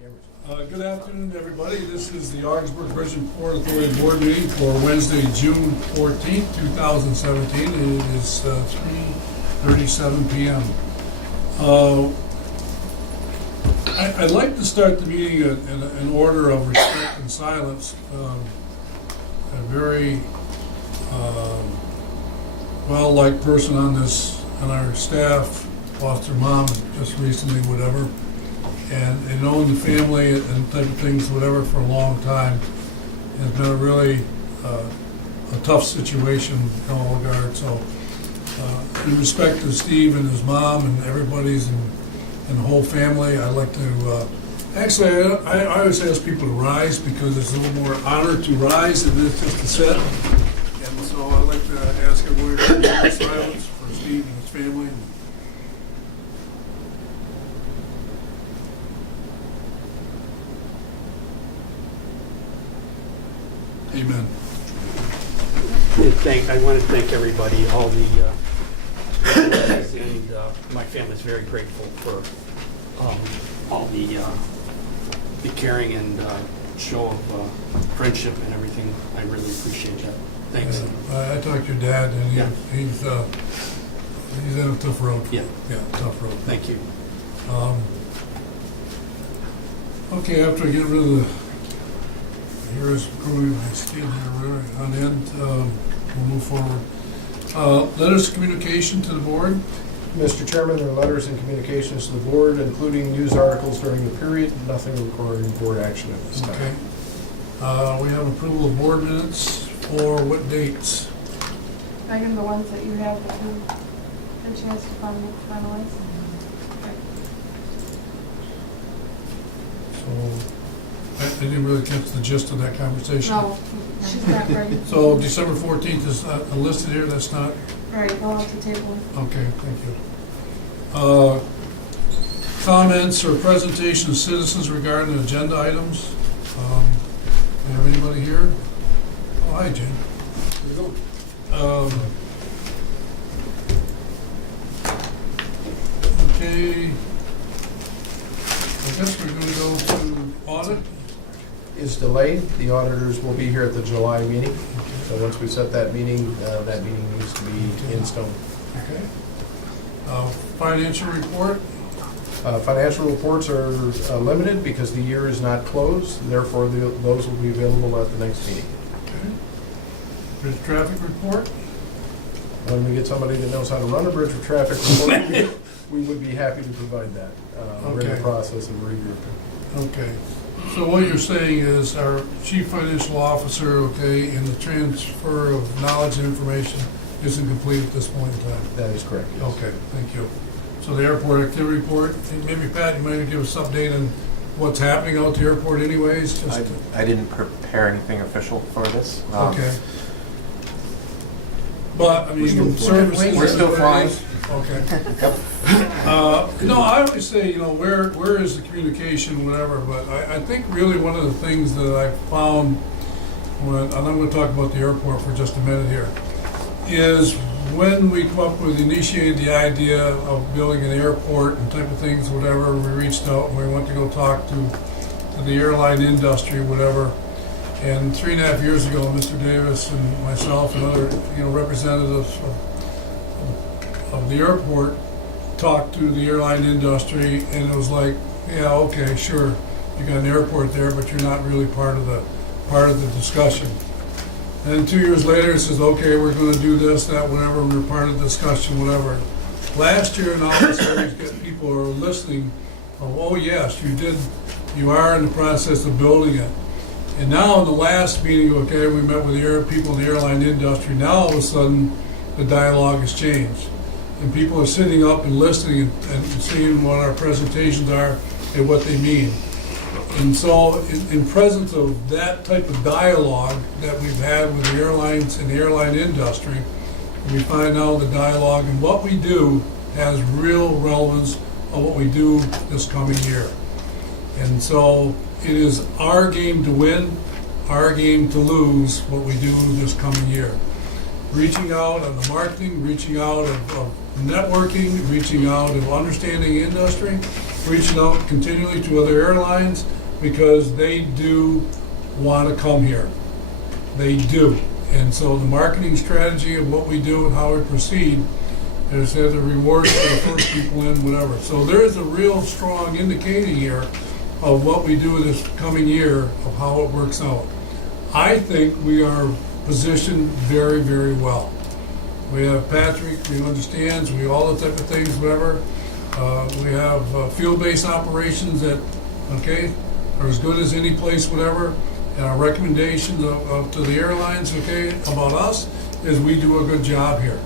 Good afternoon, everybody. This is the Ogdensburg Bridge and Port Authority Board meeting for Wednesday, June 14th, 2017. And it is 3:37 p.m. I'd like to start the meeting in order of respect and silence. A very well-liked person on our staff, lost her mom just recently, whatever. And known the family and type of things, whatever, for a long time. It's been a really a tough situation in all regards. So, in respect to Steve and his mom and everybody's and the whole family, I'd like to actually I always ask people to rise because it's a little more honor to rise than it is just to sit. And so I'd like to ask everyone to keep silence for Steve and his family. Amen. I want to thank everybody, all the, and my family's very grateful for all the caring and show of friendship and everything. I really appreciate that. Thanks. I talked to your dad, and Yeah. he's in a tough road. Yeah. Yeah, tough road. Thank you. Okay, after I get rid of the here is probably my skin here on end. We'll move forward. Letters of communication to the board. Mr. Chairman, there are letters and communications to the board, including news articles during the period, nothing requiring board action at this time. Okay. We have approval of board minutes for what dates? Item the ones that you have that you had a chance to finalize. Okay. So I didn't really catch the gist of that conversation. No, she's not ready. So December 14th is listed here. That's not. Right, we'll have to table it. Okay, thank you. Comments or presentations of citizens regarding agenda items? Do you have anybody here? Oh, hi, Jane. Here you go. Okay. I guess we're going to go to audit. Is delayed. The auditors will be here at the July meeting. So once we set that meeting needs to be in stone. Okay. Financial report. Financial reports are limited because the year is not closed. Therefore, those will be available at the next meeting. Okay. Bridge traffic report. When we get somebody that knows how to run a bridge or traffic report, we would be happy to provide that. We're in the Okay. process of regrouping. Okay. So what you're saying is our chief financial officer, okay, and the transfer of knowledge and information isn't complete at this point in time? That is correct, yes. Okay, thank you. So the airport activity report, and maybe Pat, you might give us an update on what's happening out at the airport anyways? Just I didn't prepare anything official for this. Okay. But, I mean, services... We're still flying. Okay. No, I always say, where is the communication, whatever, but I think really one of the things that I found and I'm going to talk about the airport for just a minute here, is when we come up with, initiated the idea of building an airport and type of things, whatever, we reached out and we went to go talk to the airline industry, whatever. And 3.5 years ago, Mr. Davis and myself and other, representatives of the airport talked to the airline industry, and it was like, yeah, okay, sure, you got an airport there, but you're not really part of the discussion. And then 2 years later, it says, okay, we're going to do this, that, whatever, we're part of the discussion, whatever. Last year, and all of a sudden, people are listening. Oh yes, you are in the process of building it. And now in the last meeting, okay, we met with the people in the airline industry. Now all of a sudden, the dialogue has changed. And people are sitting up and listening and seeing what our presentations are and what they mean. And so in presence of that type of dialogue that we've had with the airlines and the airline industry, we find out the dialogue and what we do has real relevance of what we do this coming year. And so it is our game to win, our game to lose what we do this coming year. Reaching out on the marketing, reaching out of networking, reaching out of understanding industry, reaching out continually to other airlines because they do want to come here. They do. And so the marketing strategy of what we do and how we proceed is as a reward for the first people in, whatever. So there is a real strong indicating here of what we do this coming year, of how it works out. I think we are positioned very, very well. We have Patrick, who understands, we all the type of things, whatever. We have field-based operations that, okay, are as good as any place, whatever. And our recommendation to the airlines, okay, about us is we do a good job here.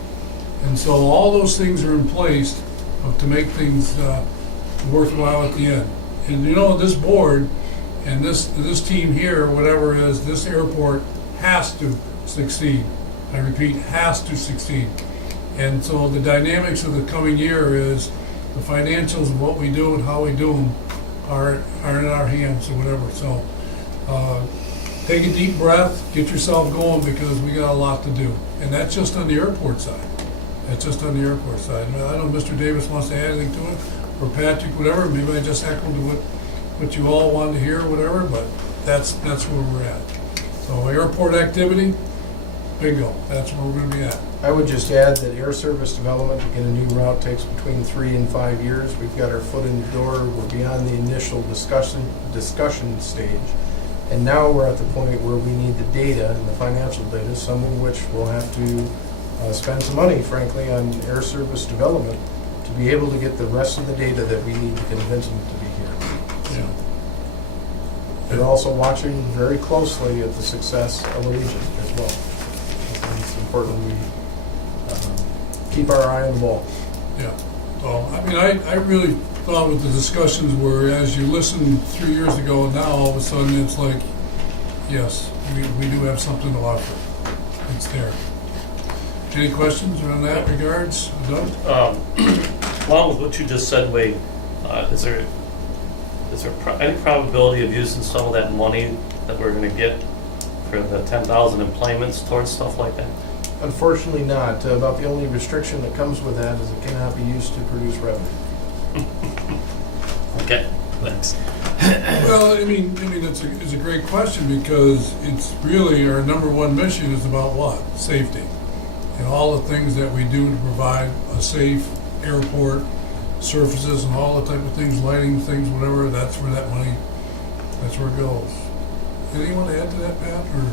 And so all those things are in place to make things worthwhile at the end. And you know, this board and this team here, whatever it is, this airport has to succeed. I repeat, has to succeed. And so the dynamics of the coming year is the financials of what we do and how we do them are in our hands or whatever. So take a deep breath, get yourself going, because we got a lot to do. And that's just on the airport side. That's just on the airport side. I don't know if Mr. Davis wants to add anything to it, or Patrick, whatever. Maybe I just echoed what you all wanted to hear, whatever, but that's where we're at. So airport activity, bingo, that's where we're gonna be at. I would just add that air service development to get a new route takes between 3 and 5 years. We've got our foot in the door. We're beyond the initial discussion stage. And now we're at the point where we need the data and the financial data, some of which we'll have to spend some money, frankly, on air service development to be able to get the rest of the data that we need to convince them to be here. Yeah. We're also watching very closely at the success of Allegiant as well. I think it's important we keep our eye on the ball. Yeah. So, I mean, I really thought with the discussions where as you listened 3 years ago, now all of a sudden it's like, yes, we do have something to offer. It's there. Any questions around that regards? Doug? Along with what you just said, Wade, is there any probability of using some of that money that we're going to get for the 10,000 employments towards stuff like that? Unfortunately not. About the only restriction that comes with that is it cannot be used to produce revenue. Okay, thanks. Well, I mean, it's a great question, because it's really our number one mission is about what? Safety. And all the things that we do to provide a safe airport, surfaces and all the type of things, lighting things, whatever, that's where that money, that's where it goes. Anything want to add to that, Pat, or?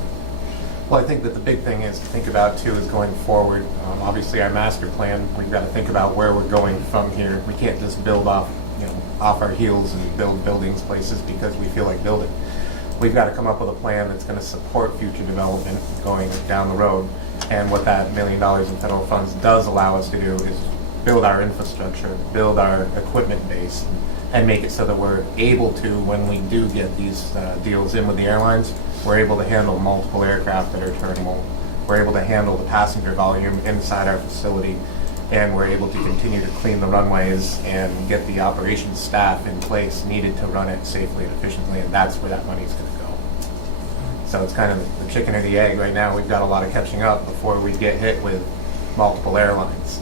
Well, I think that the big thing is to think about too is going forward. Obviously, our master plan, we've got to think about where we're going from here. We can't just build off our heels and build buildings, places because we feel like building. We've got to come up with a plan that's going to support future development going down the road. And what that $1 million in federal funds does allow us to do is build our infrastructure, build our equipment base, and make it so that we're able to, when we do get these deals in with the airlines, we're able to handle multiple aircraft that are terminal. We're able to handle the passenger volume inside our facility, and we're able to continue to clean the runways and get the operations staff in place needed to run it safely and efficiently, and that's where that money's going to go. So it's kind of the chicken or the egg. Right now, we've got a lot of catching up before we get hit with multiple airlines.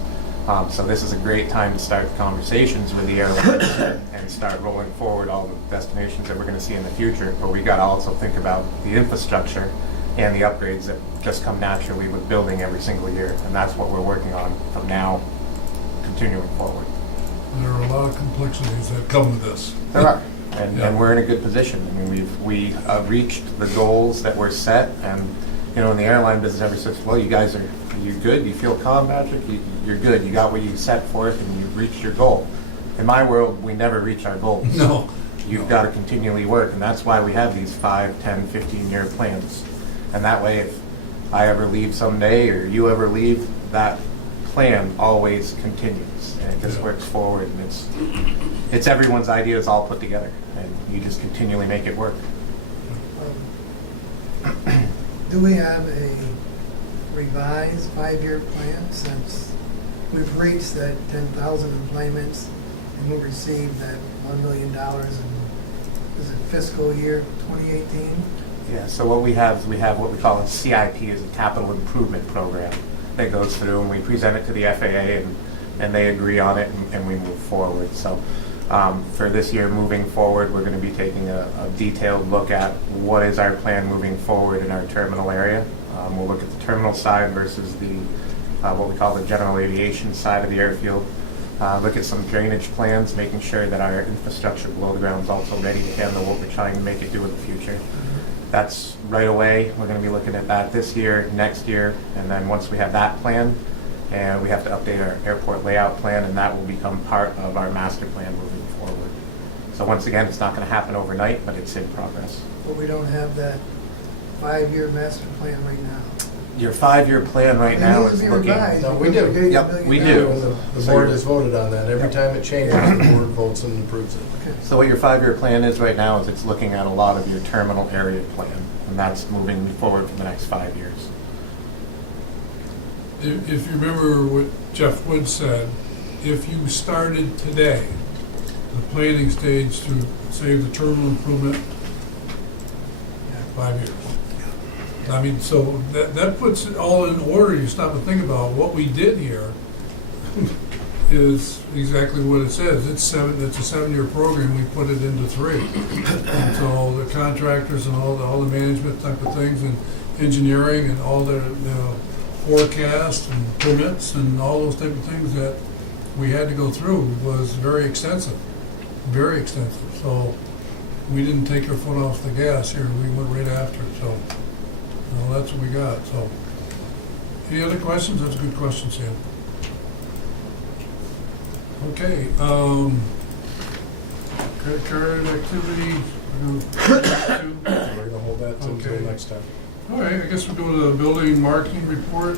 So this is a great time to start conversations with the airlines and start rolling forward all the destinations that we're going to see in the future. But we got to also think about the infrastructure and the upgrades that just come naturally with building every single year. And that's what we're working on from now continuing forward. There are a lot of complexities that come with this. There are. And we're in a good position. I mean, we reached the goals that were set, and in the airline business, everybody says, "Well, you guys you good? You feel calm, Patrick? You're good. You got what you set forth, and you've reached your goal." In my world, we never reach our goals. No. You've got to continually work, and that's why we have these 5, 10, 15-year plans. And that way, if I ever leave someday, or you ever leave, that plan always continues, and it just works forward, and it's everyone's ideas all put together, and you just continually make it work. Do we have a revised 5-year plan, since we've reached that 10,000 employments and we received that $1 million in, is it fiscal year 2018? Yeah, so what we have is we have what we call a CIP, is a capital improvement program that goes through, and we present it to the FAA, and they agree on it, and we move forward. So For this year moving forward, we're going to be taking a detailed look at what is our plan moving forward in our terminal area. We'll look at the terminal side versus the what we call the general aviation side of the airfield. Look at some drainage plans, making sure that our infrastructure below the ground is also ready to handle what we're trying to make it do in the future. That's right away. We're going to be looking at that this year, next year, and then once we have that plan, and we have to update our airport layout plan, and that will become part of our master plan moving forward. So once again, it's not going to happen overnight, but it's in progress. But we don't have that 5-year master plan right now. Your 5-year plan right now is looking. No, we do. Yep, we do. The board has voted on that. Every time it changes, the board votes and approves it. Okay. So what your 5-year plan is right now is it's looking at a lot of your terminal area plan, and that's moving forward for the next 5 years. If you remember what Jeff Wood said, if you started today, the planning stage to save the terminal improvement, 5 years. I mean, so that puts it all in order. You stop and think about what we did here is exactly what it says. It's a 7-year program. We put it into 3. And so the contractors and all the management type of things and engineering and all the forecast and permits and all those type of things that we had to go through was very extensive, very extensive. So we didn't take our foot off the gas here. We went right after it. So. Well, that's what we got, so. Any other questions? That's a good question, Sam. Okay, credit card activity, we're We're gonna hold that until Okay. next time. all right, I guess we'll go to the building marketing report.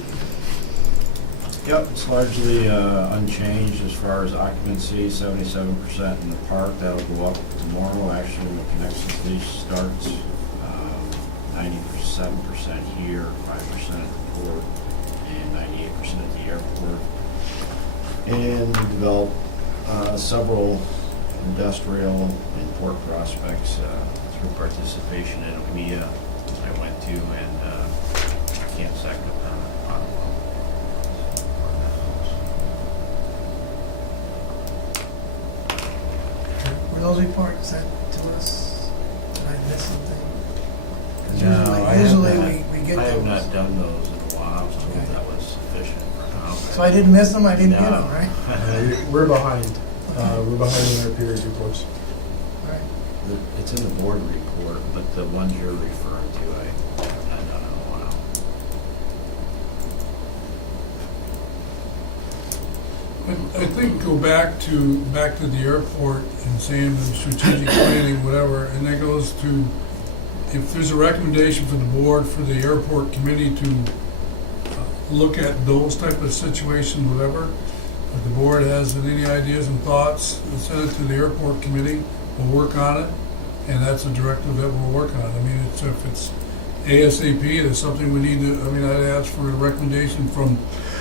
Yep, it's largely unchanged as far as occupancy, 77% in the park. That'll go up tomorrow, actually, when the connection lease starts. 97% here, 5% at the port, and 98% at the airport. And develop several industrial and port prospects through participation in OBPA I went to, and Camp Second on Were those reports sent to us? Did I miss something? 'Cause No, usually we get I have those. not done those in a while, so Okay. that was sufficient for now. So I didn't miss them, I didn't get No. them, right? We're behind. We're behind in our peer reports. All right. It's in the board report, but the ones you're referring to, I have not done in a while. I think go back to the airport and Sam and strategic planning, whatever, and that goes to, if there's a recommendation for the board, for the airport committee to look at those type of situations, whatever, if the board has any ideas and thoughts, send it to the airport committee, we'll work on it, and that's a directive that we'll work on. I mean, if it's ASAP, there's something we need to, I mean, I'd ask for a recommendation from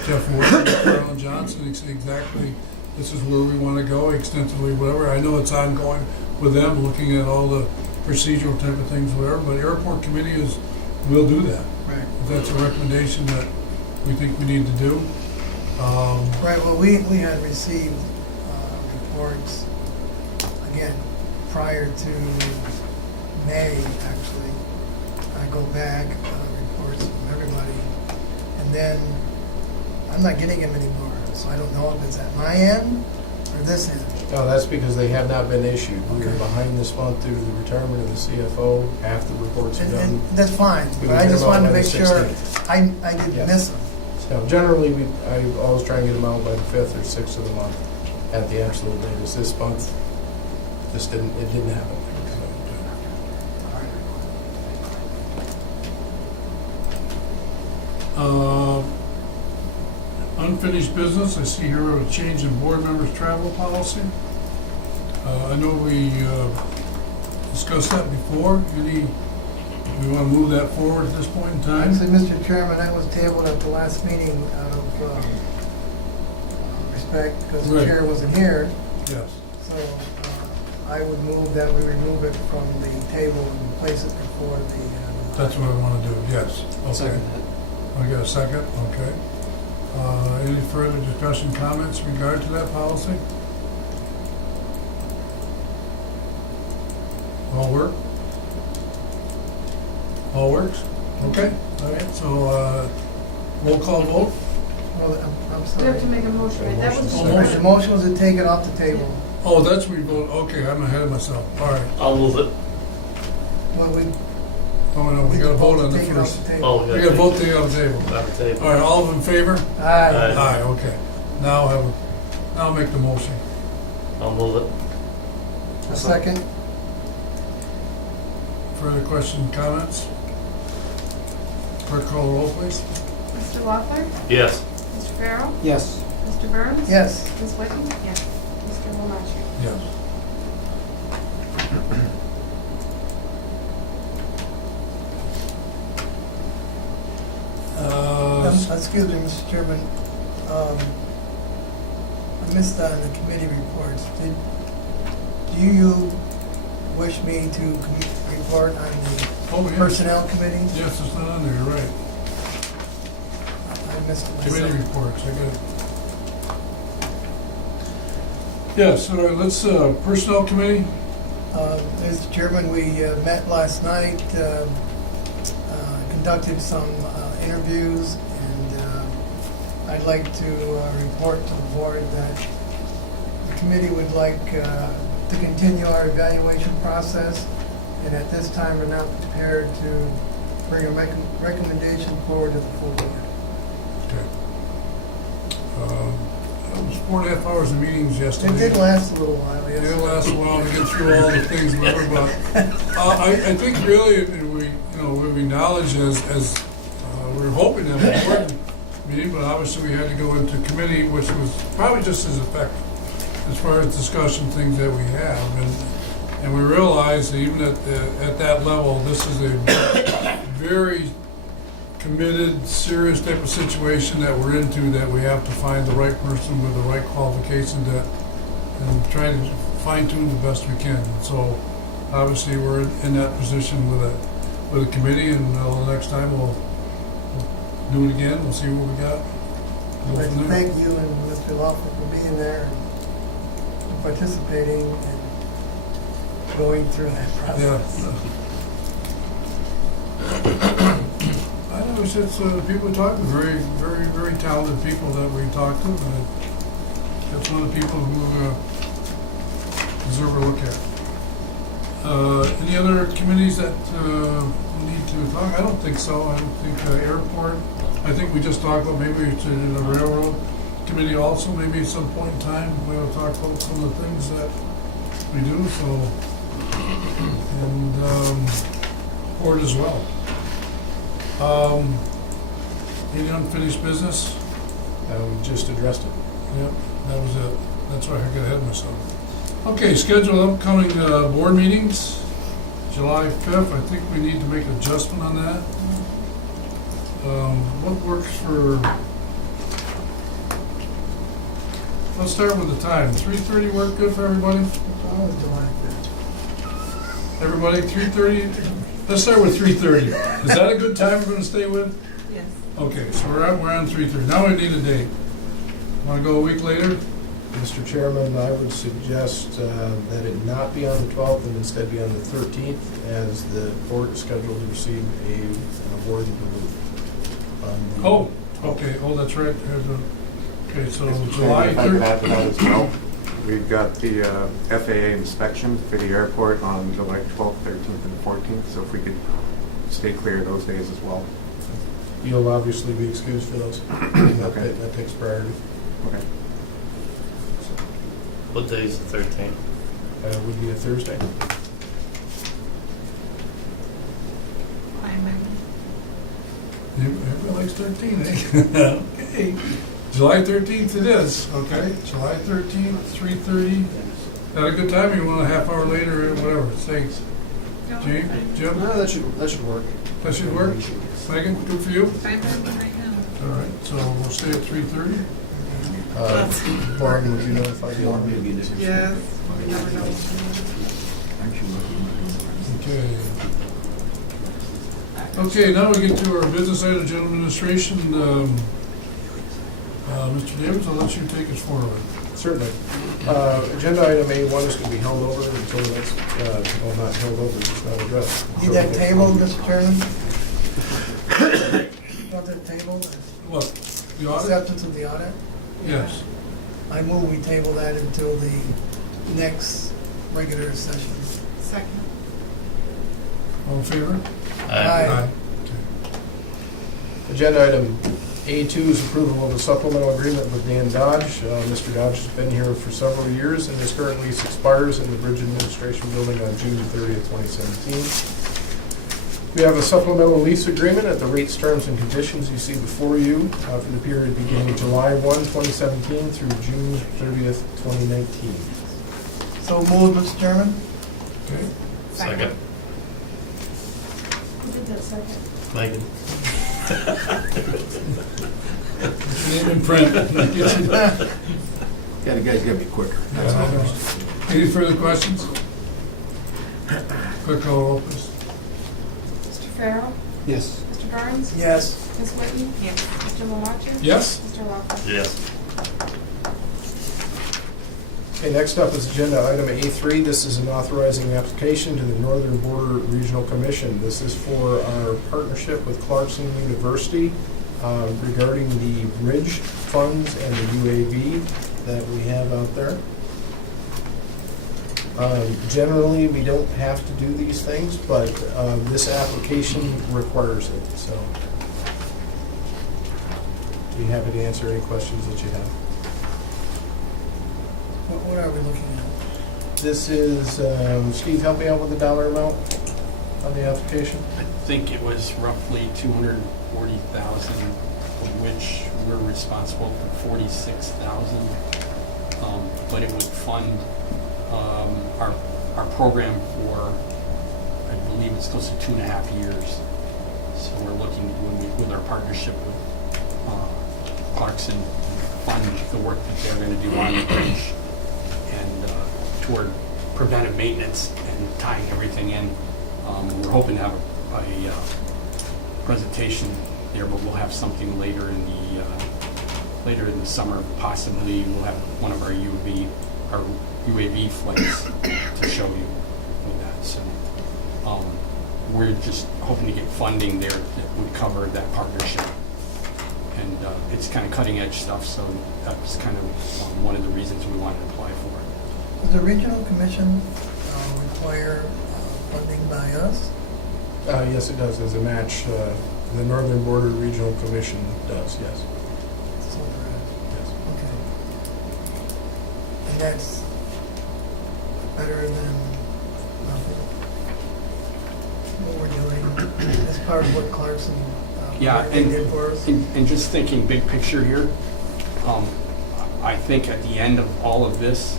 Jeff Ward, Carolyn Johnson, and say exactly, this is where we want to go extensively, whatever. I know it's ongoing with them, looking at all the procedural type of things, whatever, but airport committee will do that. Right. If that's a recommendation that we think we need to do. Right, well, we had received reports, again, prior to May, actually. I go back, reports from everybody, and then I'm not getting them anymore, so I don't know if it's at my end or this end. No, that's because they have not been issued. We were Okay. behind this month due to the retirement of the CFO. Half the reports are And done. that's fine, We but can I get just them out wanted to by the make sure 16th. I didn't Yes. miss them. So generally, I always try and get them out by the 5th or 6th of the month at the absolute latest. This month, it didn't happen. Unfinished business, I see here a change in board members' travel policy. I know we discussed that before. We want to move that forward at this point in time? Actually, Mr. Chairman, that was tabled at the last meeting out of respect, because the Right. chair wasn't here. Yes. So I would move that we remove it from the table and place it before the... That's what I want to do, yes. Okay. I got a second, okay. Any further discussion, comments in regard to that policy? All work? All works? Okay, all right, so, roll call vote? Well, I'm We sorry. have to make a motion, right? That was Oh, Right, motion. the motion was to take it off the table. Oh, that's we vote, okay, I'm ahead of myself, all right. I'll move it. Well, we. Oh, no, we gotta vote on the Take it off first. the table. Oh, We gotta vote the on the table. On the table. All right, all in favor? Aye. Aye, okay. Now I'll make the motion. I'll move it. A second? Further question, comments? Clerk call the roll, please. Mr. Loeffler? Yes. Mr. Farrell? Yes. Mr. Burns? Yes. Ms. Whitten? Yes. Mr. Wilmatcher? Yes. Excuse me, Mr. Chairman. I missed on the committee reports. Do you wish me to report on the Oh, yes. personnel committee? Yes, it's not on there, you're right. I missed it Committee myself. reports, I got it. Yes, all right, let's, Personnel Committee, Mr. Chairman, we met last night, conducted some interviews, and I'd like to report to the board that the committee would like to continue our evaluation process, and at this time, we're not prepared to bring a recommendation forward to the full board. okay. It was 4.5 hours of meetings It yesterday. did last a little while, yes. It'll last a while to get through all the things, whatever, but I think really we, we acknowledge as we were hoping to have an important meeting, but obviously we had to go into committee, which was probably just as effective as far as discussion things that we have. And we realize that even at that level, this is a very committed, serious type of situation that we're into, that we have to find the right person with the right qualifications and try to fine tune the best we can. So obviously we're in that position with a committee, and the next time we'll do it again. We'll see what we got. I'd Go like to from there. thank you and Mr. Loeffler for being there and participating and going through that process. I know it's just people we talk to, very, very, very talented people that we talk to, and that's one of the people who deserve a look at. Any other committees that we need to talk? I don't think so. I don't think airport. I think we just talked about maybe to the railroad committee also. Maybe at some point in time we will talk about some of the things that we do. So and board as well. Any unfinished business? We just addressed it. Yep, that was it. That's why I got ahead of myself. Okay, schedule upcoming board meetings. July 5th, I think we need to make an adjustment on that. What works for... Let's start with the time. 3:30 work good for everybody? I was delighted. Everybody, 3:30? Let's start with 3:30. Is that a good time we're gonna stay with? Yes. Okay, so we're on 3:30. Now we need a date. Wanna go a week later? Mr. Chairman, I would suggest that it not be on the 12th and instead be on the 13th, as the board is scheduled to receive an award on the... Oh, okay, oh, that's right. Okay, so Mr. July Chairman, if I could 3rd. add to that as well. We've got the FAA inspection for the airport on July 12th, 13th, and 14th, so if we could stay clear those days as well. You'll obviously be excused for those. Okay. That takes priority. Okay. What day is the 13th? Would be a Thursday. Everybody likes 13, eh? Okay, July 13th it is, okay? July 13th, 3:30. Had a good time, or you want a half hour later, or whatever, thanks. Jim? No, that should work. That should work? Megan, good for you? Fine by me right now. All right, so we'll stay at 3:30. Lauren, would you notify the other meeting? Yes. We never know. Okay. Okay, now we get to our business item, general administration. Mr. Davis, I'll let you take us forward. Certainly. Agenda item A1 is going to be held over until the next, well, not held over, it's not addressed. Need that table, Mr. Chairman? Want that table? What, the audit? Acceptance of the audit? Yes. I move we table that until the next regular session. Second. All in favor? Aye. Agenda item A2 is approval of a supplemental agreement with Dan Dodge. Mr. Dodge has been here for several years, and his current lease expires in the Bridge Administration Building on June 30th, 2017. We have a supplemental lease agreement at the rates, terms, and conditions you see before you for the period beginning July 1, 2017 through June 30th, 2019. So moved, Mr. Chairman? Okay. Second. Who did that second? Megan. Name and print. Yeah, the guy's gotta be quicker. Any further questions? Clerk call roll, please. Mr. Farrell? Yes. Mr. Burns? Yes. Ms. Whitney? Yes. Mr. Lamacher? Yes? Mr. Walker? Yes. Okay, next up is agenda item A3. This is an authorizing application to the Northern Border Regional Commission. This is for our partnership with Clarkson University regarding the bridge funds and the UAV that we have out there. Generally, we don't have to do these things, but this application requires it, so. Be happy to answer any questions that you have. What are we looking at? This is, Steve, help me out with the dollar amount on the application. I think it was roughly 240,000, of which we're responsible for 46,000. But it would fund our program for, I believe it's close to 2.5 years. So we're looking, with our partnership with Clarkson, fund the work that they're going to do on the bridge and toward preventive maintenance and tying everything in. We're hoping to have a presentation there, but we'll have something later in the summer. Possibly we'll have one of our UAV flights to show you with that. So we're just hoping to get funding there that would cover that partnership. And it's kind of cutting edge stuff, so that's kind of one of the reasons we wanted to apply for it. Does the regional commission require funding by us? Yes, it does, as a match. The Northern Border Regional Commission does, yes. So there is. Yes. Okay. And that's better than nothing? What we're doing as part of what Clarkson Yeah, they did for us? and just thinking big picture here, I think at the end of all of this,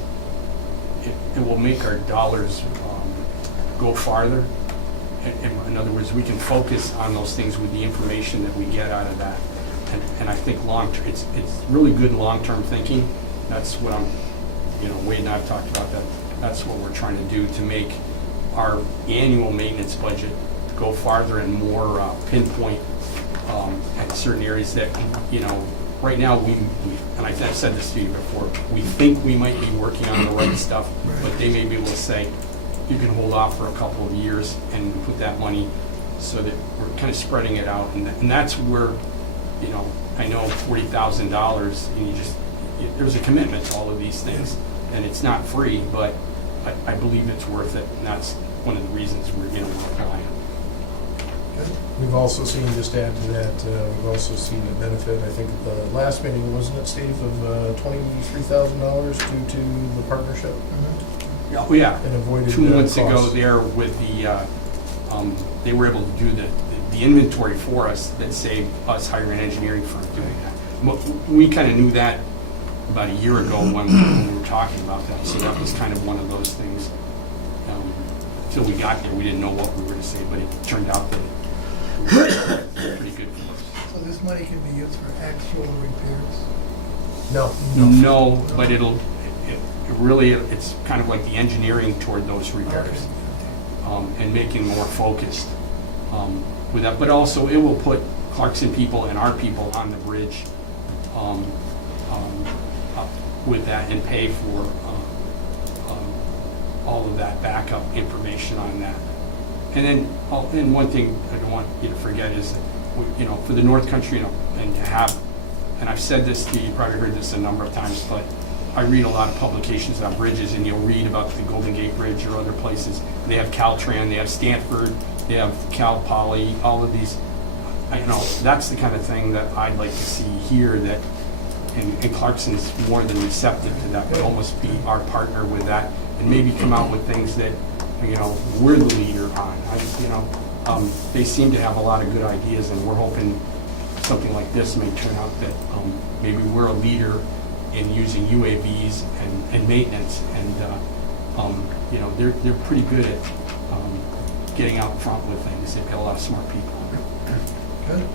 it will make our dollars go farther. In other words, we can focus on those things with the information that we get out of that. And I think it's really good long-term thinking. That's what Wade and I have talked about that. That's what we're trying to do to make our annual maintenance budget go farther and more pinpoint at certain areas that, right now and I've said this to you before, we think we might be working on the right stuff, but they may be able to say, you can hold off for a couple of years and put that money so that we're kind of spreading it out. And that's where, I know $40,000 and there's a commitment to all of these things and it's not free, but I believe it's worth it. And that's one of the reasons we're applying. We've also seen, just to add to that, we've also seen a benefit, I think at the last meeting, wasn't it, Steve, of $23,000 due to the partnership? Oh, yeah. And avoided 2 months ago costs. there with they were able to do the inventory for us that saved us hiring an engineering firm doing that. We kind of knew that about a year ago when we were talking about that. So that was kind of one of those things. Until we got there, we didn't know what we were going to say, but it turned out that it was pretty good for us. So this money can be used for actual repairs? No. No, but it's kind of like the engineering toward those repairs. And making more focused with that. But also, it will put with that and pay for all of that backup information on that. And then, and one thing I don't want you to forget is, that, you know, for the North Country, you know, and to have, and I've said this to you, you probably heard this a number of times, but I read a lot of publications on bridges, and you'll read about the Golden Gate Bridge or other places. They have Caltrans, they have Stanford, they have Cal Poly, all of these. You know, that's the kind of thing that I'd like to see here, that, and Clarkson's more than receptive to that, but almost be our partner with that, and maybe come out with things that, you know, we're the leader on. You know, they seem to have a lot of good ideas, and we're hoping something like this may turn out that maybe we're a leader in using UAVs and maintenance, and you know, they're pretty good at getting out front with things. They've got a lot of smart people. Good.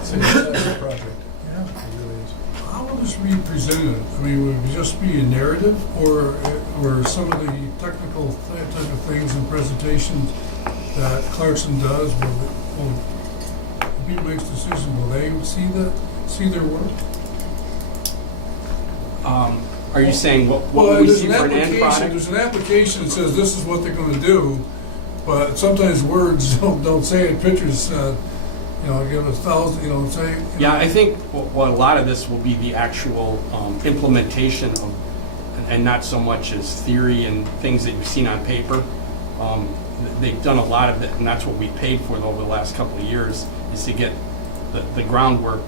It's an exciting project. Yeah. It really is. How will this be presented? I mean, would it just be a narrative, or some of the technical type of things and presentations that Clarkson does? Will people makes decisions? Will they see their work? Are you saying what Well, we there's see an for an end application. product? There's an application that says this is what they're going to do, but sometimes words don't say it. Pictures, you know, give 1,000. You know what I'm saying? Yeah, I think what a lot of this will be the actual implementation of, and not so much as theory and things that you've seen on paper. They've done a lot of it, and that's what we paid for over the last couple of years, is to get the groundwork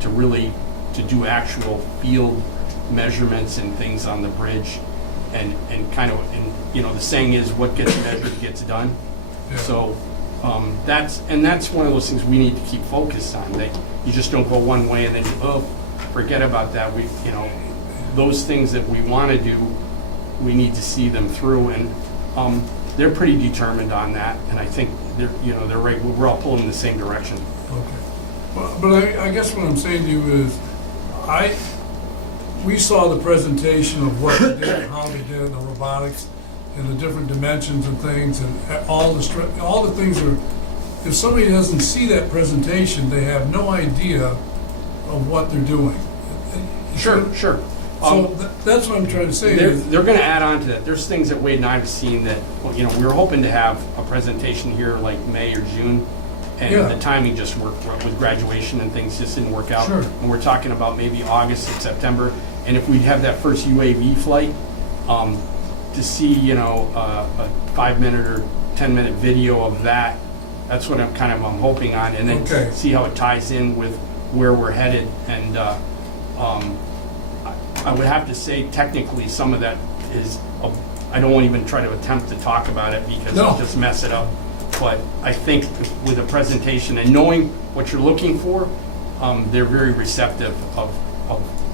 to really to do actual field measurements and things on the bridge, and kind of, and you know, the saying is what gets measured gets done. Yeah. So that's one of those things we need to keep focused on. That you just don't go one way and then forget about that. We, you know, those things that we want to do, we need to see them through, and they're pretty determined on that. And I think they're right. We're all pulling in the same direction. Okay. Well, but I guess what I'm saying to you is, we saw the presentation of what they did and how they did it, the robotics and the different dimensions and things, and all the things are. If somebody doesn't see that presentation, they have no idea of what they're doing. Sure. So that's what I'm trying to say. They're going to add on to that. There's things that Wade and I have seen that, well, you know, we were hoping to have a presentation here like May or June, and Yeah. the timing just worked with graduation and things just didn't work out. Sure. And we're talking about maybe August and September, and if we have that first UAV flight, to see, you know, a 5-minute or 10-minute video of that, that's what I'm hoping on, and then Okay. see how it ties in with where we're headed. And I would have to say, technically, some of that is, I don't even try to attempt to talk about it because No. I'll just mess it up. But I think with a presentation and knowing what you're looking for, they're very receptive of,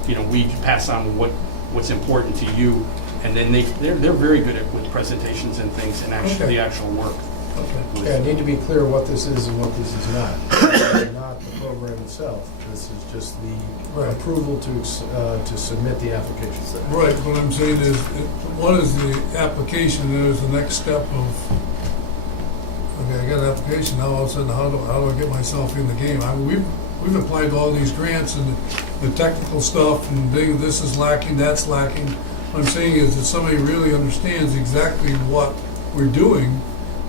you know, we pass on what's important to you, and then they're very good at with presentations and things and actually Okay. the actual work. Okay. Yeah, I need to be clear what this is and what this is not. This is not the program itself. This is just the Right. approval to submit the application. Right, what I'm saying is, what is the application, and there's the next step of, okay, I got an application, now all of a sudden, how do I get myself in the game? I mean, we've applied to all these grants and the technical stuff, and this is lacking, that's lacking. What I'm saying is that somebody really understands exactly what we're doing,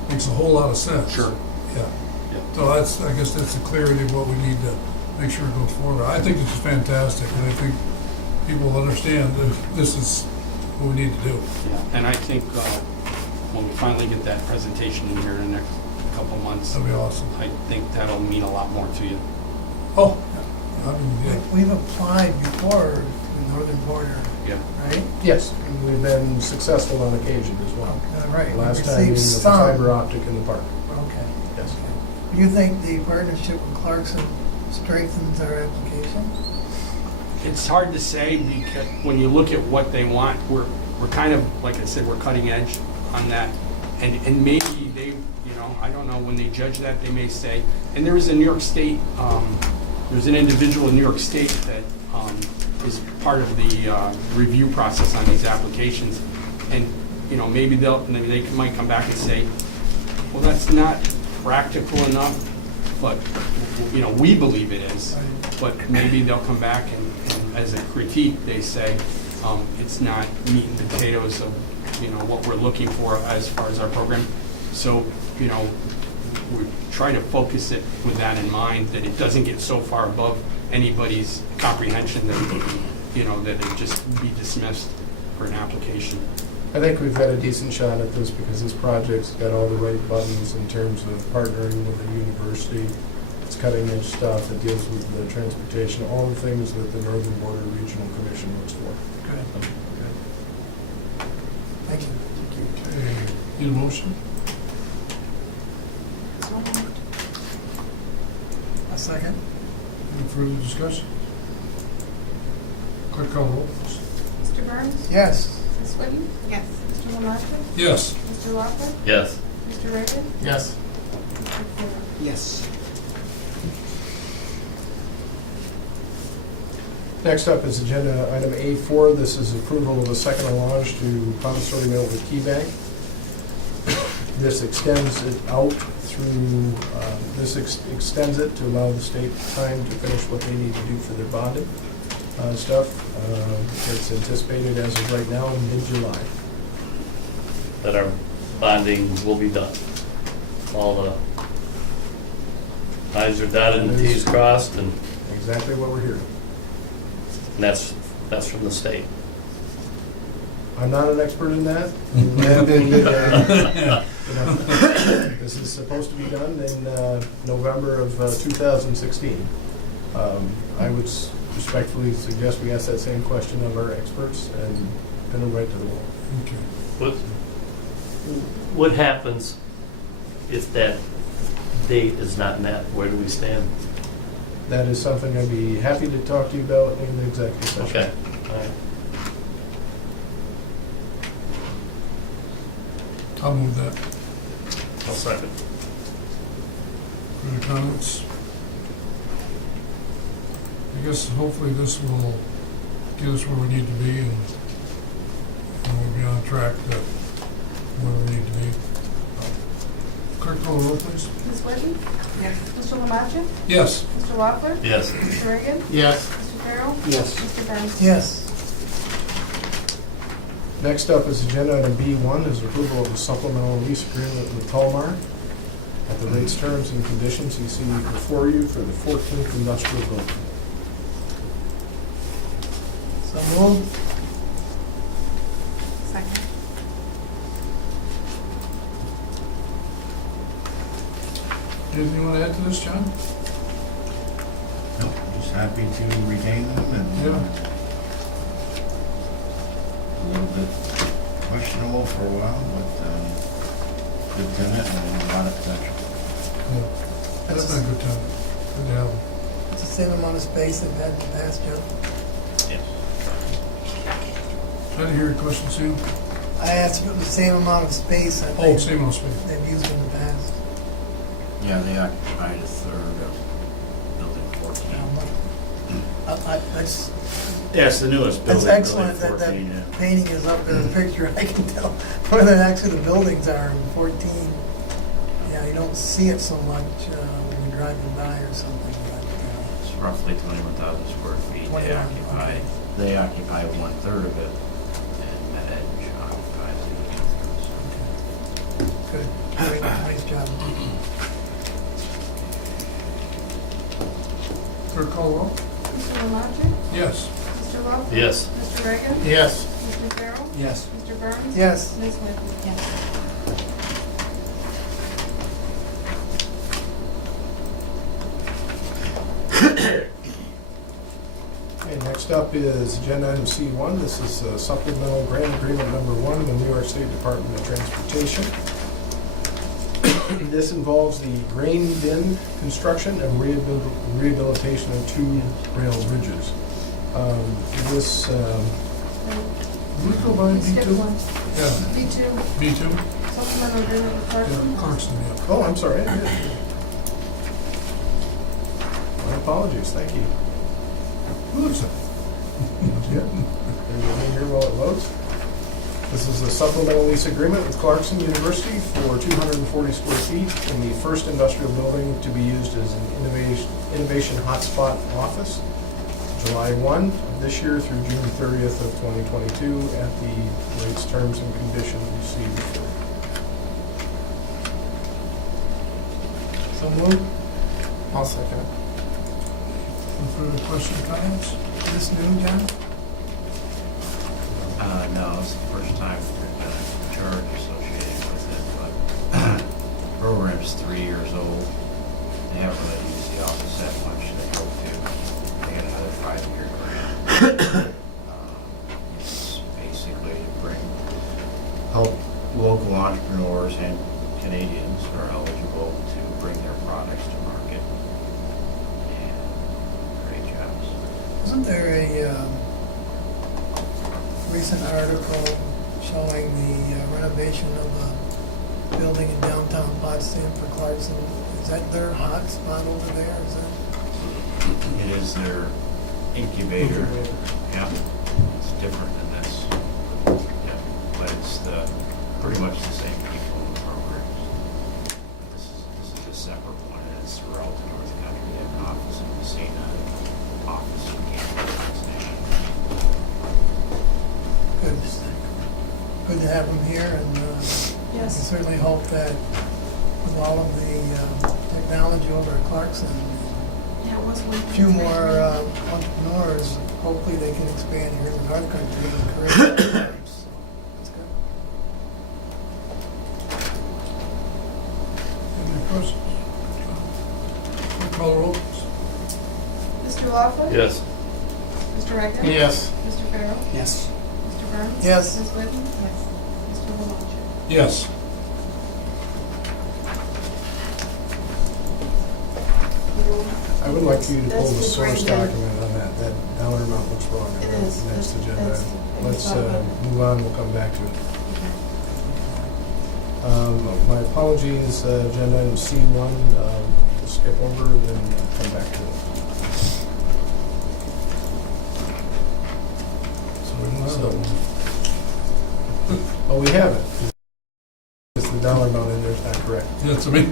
makes a whole lot of sense. Sure. Yeah. Yeah. So I guess that's the clarity of what we need to make sure it goes forward. I think this is fantastic, and I think people will understand that this is what we need to do. Yeah. And I think when we finally get that presentation in here in the next couple months, That'd be awesome. I think that'll mean a lot more to you. Oh, I mean, yeah. We've applied before to Northern Border, Yeah. right? Yes, and we've been successful on occasion as well. Right. we Last time being received with the some. fiber optic in the park. Okay. Yes. Do you think the partnership with Clarkson strengthens our application? It's hard to say because when you look at what they want, we're kind of, like I said, we're cutting edge on that. And maybe they, you know, I don't know, when they judge that, they may say, and there is a New York State, there's an individual in New York State that is part of the review process on these applications. And, you know, maybe they might come back and say, well, that's not practical enough, but, you know, we believe it is. But maybe they'll come back and as a critique, they say it's not meat and potatoes of, what we're looking for as far as our program. So, we try to focus it with that in mind, that it doesn't get so far above anybody's comprehension that, that it just be dismissed for an application. I think we've got a decent shot at this because this project's got all the right buttons in terms of partnering with the university. It's cutting edge stuff. It deals with the transportation, all the things that the Northern Border Regional Commission looks for. Good. Thank you. Okay, need a motion? A second? Any further discussion? Clerk call the roll, please. Mr. Burns? Yes. Ms. Whitten? Yes. Mr. Lamont? Yes. Mr. Walker? Yes. Mr. Reagan? Yes. Mr. Farrell? Yes. Next up is agenda item A4. This is approval of a second allonge to promissory note with Key Bank. This extends it out through, extends it to allow the state time to finish what they need to do for their bonding stuff. It's anticipated as of right now in mid-July. That our bonding will be done. All the i's are dotted and t's crossed, and Exactly what we're hearing. that's from the state. I'm not an expert in that. This is supposed to be done in November of 2016. I would respectfully suggest we ask that same question of our experts and pin them right to the wall. Okay. What happens if that date is not met? Where do we stand? That is something I'd be happy to talk to you about in the executive session. Okay. All right. I'll move that. I'll second. Further comments? I guess hopefully this will get us where we need to be and we'll be on track to where we need to be. Clerk call the roll, please. Ms. Whitten? Yes. Mr. Lamont? Yes. Mr. Walker? Yes. Mr. Reagan? Yes. Mr. Farrell? Yes. Mr. Burns? Yes. Next up is agenda item B1 is approval of a supplemental lease agreement with Palmar at the rates, terms, and conditions you see before you for the 14th Industrial Building. So moved. Second. Anything you want to add to this, John? Nope, just happy to retain them and Yeah. a little bit questionable for a while, but good tenant and a lot of potential. Yeah. That's been a good time. Good to have them. It's the same amount of space they've had in the past, Joe. Yes. I didn't hear your question, Sue. I asked if it was the same amount of space that Oh, same old space. they've used in the past. Yeah, they occupied a third of building 14. That's Yeah, it's the newest building. That's building excellent that 14, yeah. that painting is up in the picture. I can tell where the actually the buildings are in 14. Yeah, you don't see it so much when you're driving by or something. It's roughly 21,000 square feet. 21,000. They occupy 1/3 of it, and Med Edge occupies the other 2/3. Good. Great. Nice job. Clerk call the roll? Mr. Lamont? Yes. Mr. Walker? Yes. Mr. Reagan? Yes. Mr. Farrell? Yes. Mr. Burns? Yes. Ms. Whitten? Yes. Okay, next up is agenda item C1. This is supplemental grant agreement number 1 with the New York State Department of Transportation. This involves the grain bin construction and rehabilitation of 2 rail bridges. This, Did we go by We skipped B2? one. Yeah. B2, B2? supplemental agreement with Clarkson. Yeah, Clarkson, yeah. oh, I'm sorry. I did. My apologies. Thank you. Who looks at it? That's good. There's a name here while it loads. This is a supplemental lease agreement with Clarkson University for 240 square feet in the first industrial building to be used as an innovation hotspot office. July 1 of this year through June 30th of 2022 at the rates, terms, and conditions you see before. So moved. I'll second it. Any further questions, comments? Is this new, John? No, it's the first time there's been a charge associated with it, but the program's 3 years old. They haven't really used the office that much. They hope to. They got another 5-year grant. It's basically to help local entrepreneurs and Canadians who are eligible to bring their products to market and create jobs. Wasn't there a recent article showing the renovation of a building in downtown Potsdam for Clarkson? Is that their hot spot over there? Is that? It is their incubator. Yeah, it's different than this. Yeah, but it's pretty much the same people in the programs. This is a separate one, and it's throughout the North Country. They have an office in Messina, office in Kansas. Good. Good to have them here, and we Yes. certainly hope that with all of the technology over at Clarkson, Yeah, what's one? a few more entrepreneurs, hopefully they can expand here in the North Country and create jobs. So that's good. Any questions? Call the roll, please. Mr. Laughlin? Yes. Mr. Reichner? Yes. Mr. Farrell? Yes. Mr. Burns? Yes. Ms. Whitten? Yes. Mr. Lemontier? Yes. I would like you to pull That's the the source breakdown. document on that. That dollar amount looks wrong. It on is. the next That's- agenda. that's- Let's I thought move on, we'll come back to it. Okay. My apologies, agenda item C1, we'll skip over and then come back to it. So we don't have that one. Oh, we have it. It's the dollar amount in there is not correct. That's me.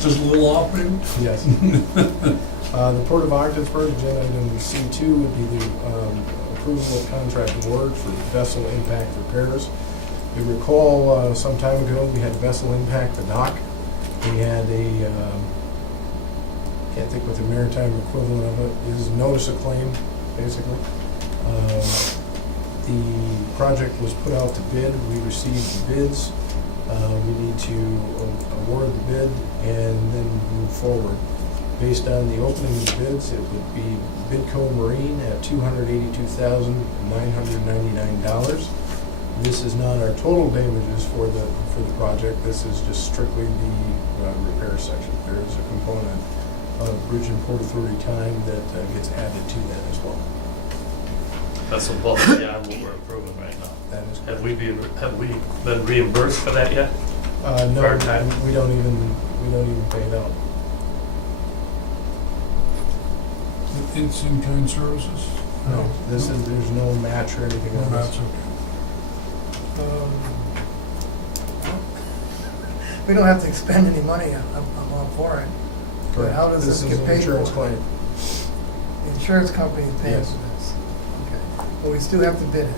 Just a little off, maybe? Yes. The Port of Ogdensburg, agenda item C2 would be the approval of contract award for vessel impact repairs. You recall some time ago, we had vessel impact the dock. We had a, can't think what the maritime equivalent of it is, notice of claim, basically. The project was put out to bid. We received the bids. We need to award the bid and then move forward. Based on the opening of the bids, it would be Bidco Marine at $282,999. This is not our total damages for the project. This is just strictly the repair section. There is a component of Bridge and Port Authority time that gets added to that as well. That's above and beyond what we're approving right now. That is Have we been reimbursed for that yet? no, Fair time. we don't even pay it out. It's in-kind services? No, there's no match or anything No, on that's this. okay. We don't have to expend any money, I'm all for it. But how does this is get an paid insurance for? claim. The insurance company is paying Yes. for this. Okay. But we still have to bid it.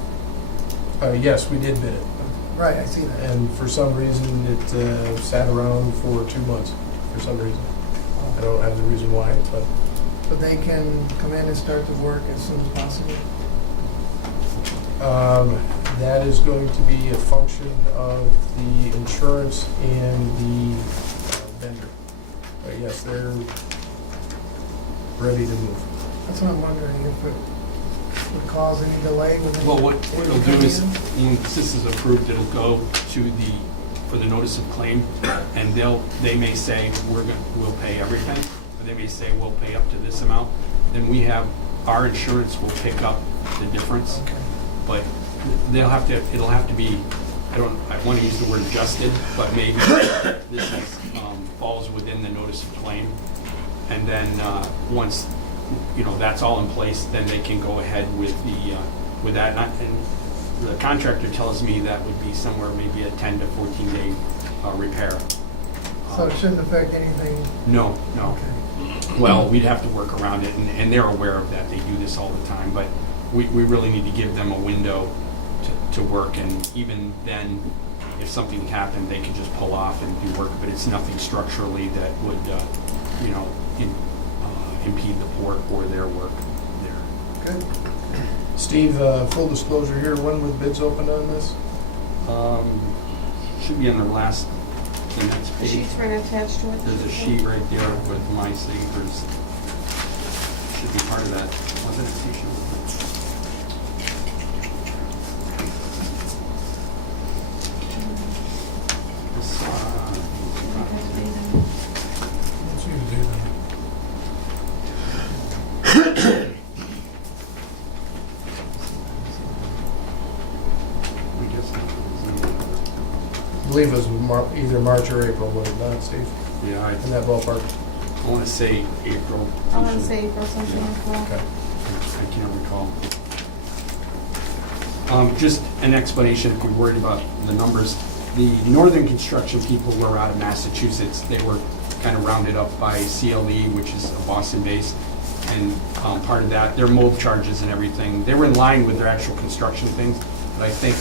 Yes, we did bid it. Right, I see that. And for some reason, it sat around for 2 months, for some reason. I don't have the reason why, but But they can come in and start the work as soon as possible? that is going to be a function of the insurance and the vendor. But yes, they're ready to move. That's what I'm wondering, if it would cause any delay with the... Well, what it'll do is, once this is approved, it'll go to for the notice of claim, and they may say, we'll pay everything, or they may say, we'll pay up to this amount. Then our insurance will pick up the difference, Okay. but it'll have to be, I want to use the word adjusted, but maybe this falls within the notice of claim. And then, once, that's all in place, then they can go ahead with with that. And the contractor tells me that would be somewhere maybe a 10 to 14 day repair. So it shouldn't affect anything? No. Okay. Well, we'd have to work around it, and they're aware of that. They do this all the time, but we really need to give them a window to work, and even then, if something happened, they could just pull off and do work, but it's nothing structurally that would, impede the port or their work there. Good. Steve, full disclosure here, when were the bids opened on this? Should be on the next The page. sheet's right attached to it. There's a sheet right there with my signatures. Should be part of that, wasn't it, Tisha? This, Let's see the date on it. I guess that was I believe it was either March or April, was it not, Steve? yeah, In that ballpark? I want to say April. I want to say April something like that. Okay. I can't recall. Just an explanation, if you're worried about the numbers. The Northern Construction people were out of Massachusetts. They were kind of rounded up by CLE, which is a Boston base. And part of that, their mold charges and everything, they were in line with their actual construction things. But I think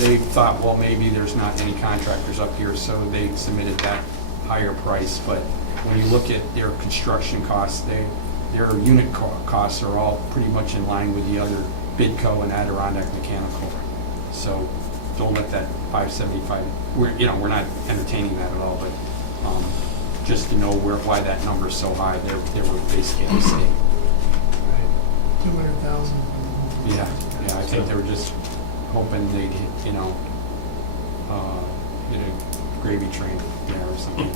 they thought, well, maybe there's not any contractors up here, so they submitted that higher price. But when you look at their construction costs, their unit costs are all pretty much in line with the other Bidco and Adirondack Mechanical. So don't let that 575, we're not entertaining that at all, but just to know why that number is so high, they were basically the same. 200,000. Yeah, I think they were just hoping they'd hit, hit a gravy train there or something.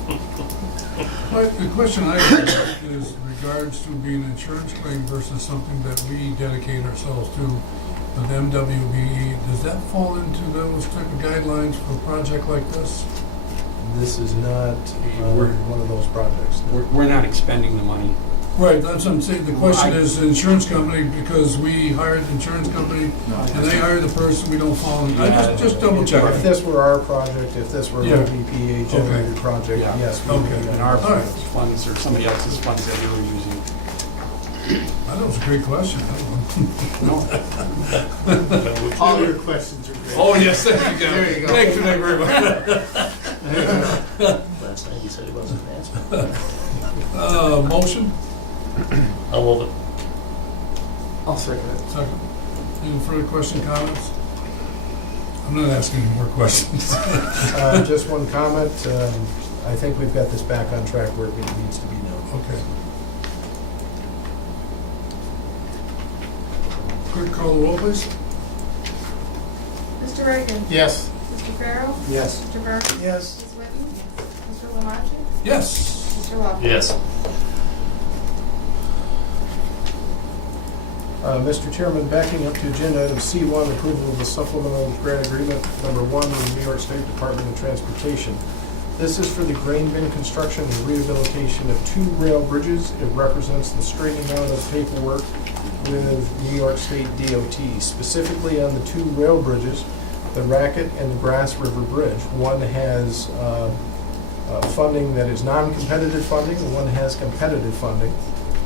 But the question I have is regards to being an insurance claim versus something that we dedicate ourselves to, with MWBE. Does that fall into those type of guidelines for a project like this? This is not one of those projects. We're not expending the money. Right, that's what I'm saying. The question is the insurance company, because we hired the insurance company and they hired the person, we don't follow. I just double check. If this were our project, if this were an Yeah. OBPA generated project, Yeah. yes, we would Okay. be And on our our funds or somebody else's funds that they were using. I know it's a great question. No. All your questions are great. Oh, yes, thank you, Gavin. There you go. Thank you very much. Last night you said it wasn't answered. Motion? I'll move it. I'll second it. Second. Any further question, comments? I'm not asking any more questions. Just one comment. I think we've got this back on track where it needs to be now. Okay. Clerk, call the roll, please. Mr. Reagan. Yes. Mr. Farrell. Yes. Mr. Burns. Yes. Ms. Whitten. Mr. Lamache. Yes. Mr. Lawler. Yes. Mr. Chairman, backing up to agenda item C1, approval of the supplemental grant agreement number 1 with the New York State Department of Transportation. This is for the grain bin construction and rehabilitation of 2 rail bridges. It represents the straightening out of paperwork with New York State DOT, specifically on the 2 rail bridges, the Racket and the Grass River Bridge. One has funding that is non-competitive funding, and one has competitive funding,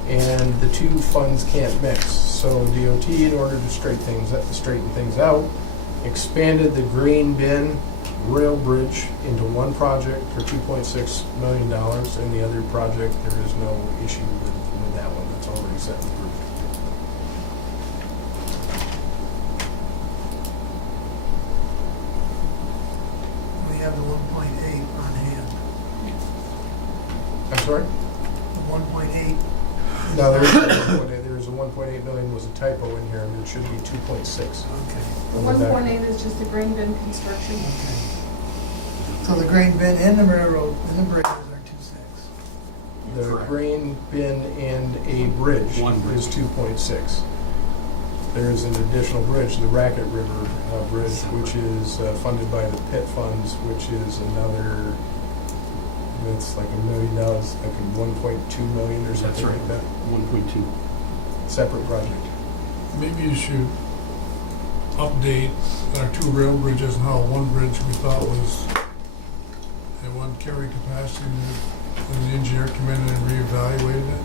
and the 2 funds can't mix. So DOT, in order to straighten things out, expanded the grain bin rail bridge into one project for $2.6 million, and the other project, there is no issue with that one. That's already set and approved. We have the 1.8 on hand. I'm sorry? The 1.8. No, there is a 1.8 million was a typo in here, and it should be 2.6. Okay. The 1.8 is just the grain bin construction. Okay. So the grain bin and the railroad and the bridges are 2.6. The Correct. grain bin and a bridge One bridge. is 2.6. There is an additional bridge, the Racket River Bridge, which is funded by the PIT funds, which is another, it's like $1 million, like a 1.2 million or That's something right. like that. 1.2. Separate project. Maybe you should update our 2 rail bridges and how one bridge we thought was at one carry capacity, and the engineer came in and reevaluated it.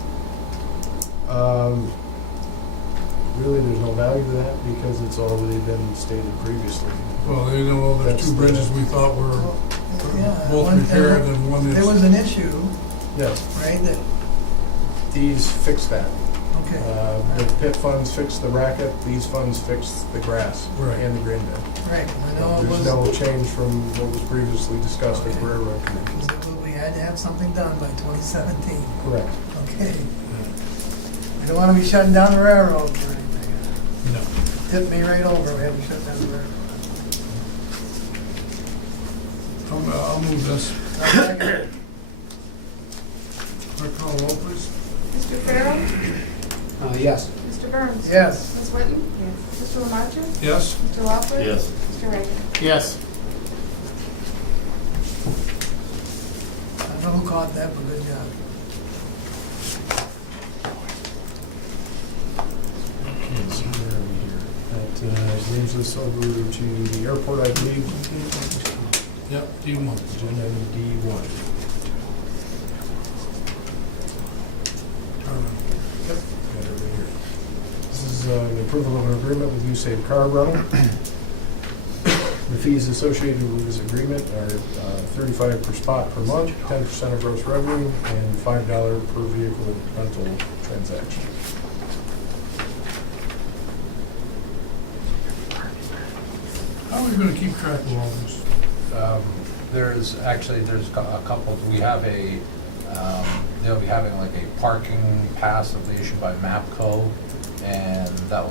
Really, there's no value to that because it's already been stated previously. Well, you know, there's two bridges we thought were Well, yeah, both one- repaired and one There was is, an issue, Yes, right, that, these fix that. okay. The PIT funds fix the racket, these funds fix the grass Right. and the green bed. Right, I know it There's was, no change from what was previously discussed at the railroad committee. we had to have something done by 2017. Correct. Okay. We don't want to be shutting down the railroad or anything. no. Tip me right over, we have to shut down the railroad. I'll move this. Second. Clerk call roll, please. Mr. Farrell? Yes. Mr. Burns? Yes. Ms. Whitten? Yes. Mr. Lamont? Yes? Mr. Lockwood? Yes. Mr. Reagan? Yes. I don't know who caught that, but good job. Okay, so where are we here? That moves us over to the airport, I believe. Yep, D1. Agenda item D1. Yep, got it right here. This is the approval of an agreement with USAID Car Rental. The fees associated with this agreement are $35 per spot per month, 10% of gross revenue, and $5 per vehicle rental transaction. How are we gonna keep track of all this? There's a couple, we have they'll be having like a parking pass that they issued by MAPCO, and that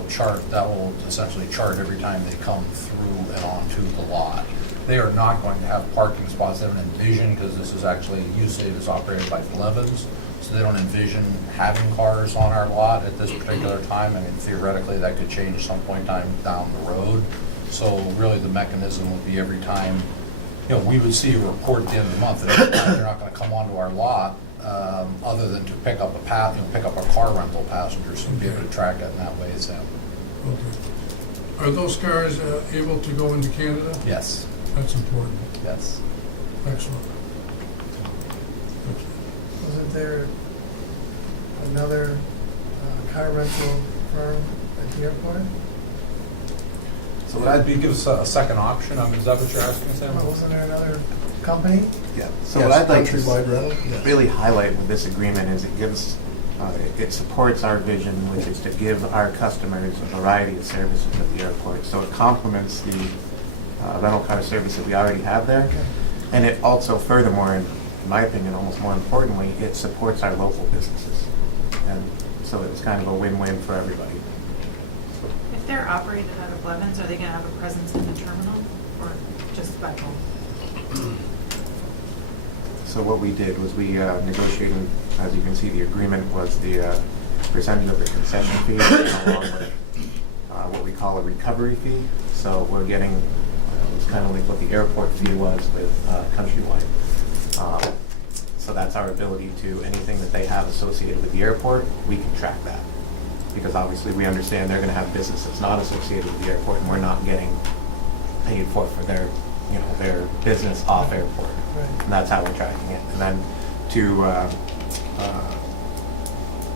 will essentially chart every time they come through and onto the lot. They are not going to have parking spots, they don't envision, because this is actually, USAID is operated by Blevins, so they don't envision having cars on our lot at this particular time. I mean, theoretically, that could change some point in time down the road. So really, the mechanism would be every time, we would see a report at the end of the month, and every time they're not gonna come onto our lot, other than to pick up pick up a car rental passenger, so be able to track it in that way, so, Okay. Are those cars able to go into Canada? yes, That's important. yes. Excellent. Wasn't there another car rental firm at the airport? So would that give us a second option? Is that what you're asking, Sam? Wasn't there another company? Yeah, so Yes, what I'd like to countrywide rental? really highlight with this agreement is it supports our vision, which is to give our customers a variety of services at the airport. So it complements the rental car service that we already have there. And it also, furthermore, in my opinion, almost more importantly, it supports our local businesses. And so it's kind of a win-win for everybody. If they're operated out of Blevins, are they gonna have a presence in the terminal or just by home? So what we did was we negotiated, as you can see, the agreement was the percentage of the concession fee along with what we call a recovery fee. So we're getting, it was kind of like what the airport fee was with Countrywide. So that's our ability to, anything that they have associated with the airport, we can track that. Because obviously we understand they're going to have business that's not associated with the airport, and we're not getting paid for their, their business off airport. Right. And that's how we're tracking it. And then to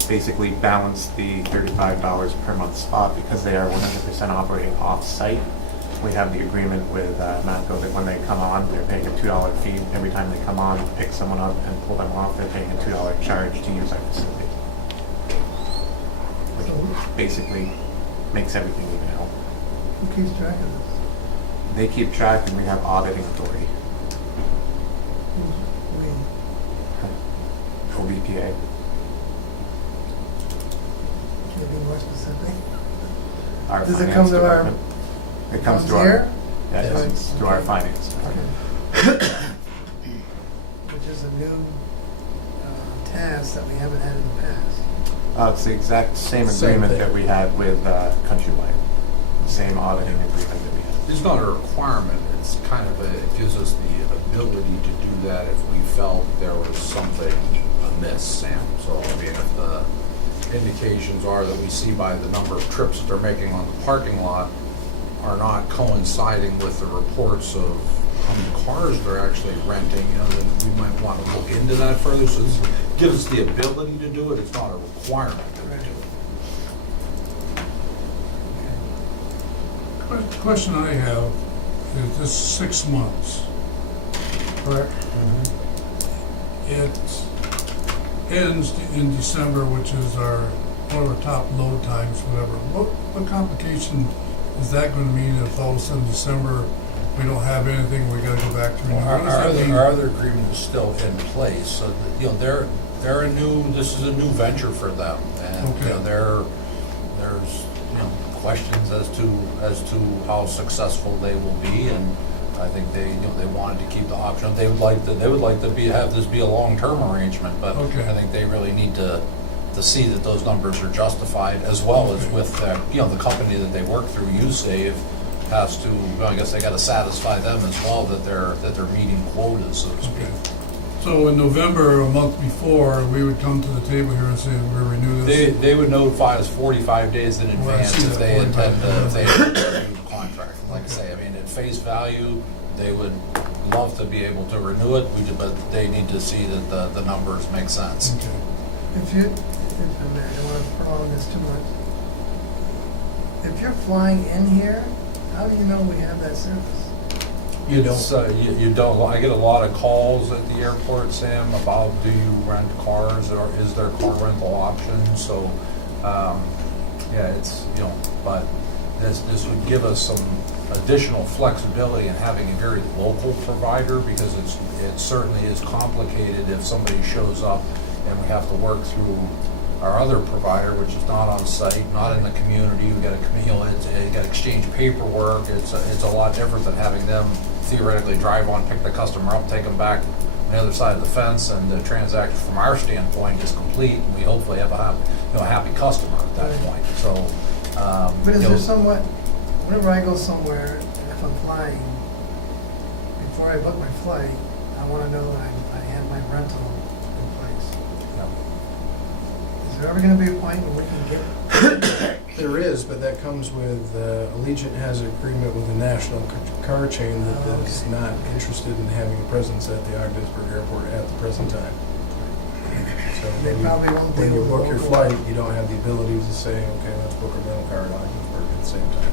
basically balance the $35 per month spot, because they are 100% operating off-site, we have the agreement with MAPCO that when they come on, they're paying a $2 fee. Every time they come on, pick someone up and pull them off, they're paying a $2 charge to use our facility. Which basically makes everything even out. Who keeps track of this? They keep track, and we have auditing authority, We, OBPA. can you be more specific? Our Does it finance come to our- department. It comes to here? Yeah, it Yes. comes to our finance. Okay. Which is a new task that we haven't had in the past. It's the exact same Same agreement thing. that we had with Countrywide, the same auditing agreement that we had. It's not a requirement, it's kind of it gives us the ability to do that if we felt there was something amiss, Sam. So, I mean, if the indications are that we see by the number of trips that they're making on the parking lot are not coinciding with the reports of how many cars they're actually renting, then we might want to look into that further. So this gives us the ability to do it, it's not a requirement that we do Question I have is this 6 months, correct? It ends in December, which is one of our top load times, whatever. What complication is that going to mean if all of a sudden December, we don't have anything, we got to go back to renew? What does that mean? Our other agreement is still in place, so, that, you know, this is a new venture for them. And, Okay. you know, there's, you know, questions as to how successful they will be, and I think they wanted to keep the option. They would like to have this be a long-term arrangement, but Okay. I think they really need to see that those numbers are justified, as well as with, you know, the company that they work through, USAVE, has to, well, I guess they gotta satisfy them as well, that they're meeting quotas, so to speak. Okay. So in November, a month before, we would come to the table here and say, we renew this? They would notify us 45 days in Well, I advance see if that, they intend 45. to renew the contract. Like I say, I mean, at face value, they would love to be able to renew it, but they need to see that the numbers make sense. Okay. If I don't want to prolong this too much. If you're flying in here, how do you know we have that service? You don't. I get a lot of calls at the airport, Sam, about do you rent cars or is there car rental options? So, yeah, it's, you know, but this would give us some additional flexibility in having a very local provider, because it certainly is complicated if somebody shows up and we have to work through our other provider, which is not on site, not in the community. We got to, you know, you got to exchange paperwork. It's a lot different than having them theoretically drive on, pick the customer up, take them back on the other side of the fence, and the transaction from our standpoint is complete. And we hopefully have a happy customer at that point. So, But is you know, there somewhat, whenever I go somewhere, and if I'm flying, before I book my flight, I want to know that I have my rental in place. Is there ever going to be a point where we can get? There is, but that comes with, Allegiant has an agreement with a national car chain that is not interested in having a presence at the Ogdensburg airport at the present time. So They probably won't be when you able to book your local- flight, you don't have the ability to say, okay, let's book a rental car at Ogdensburg at the same time.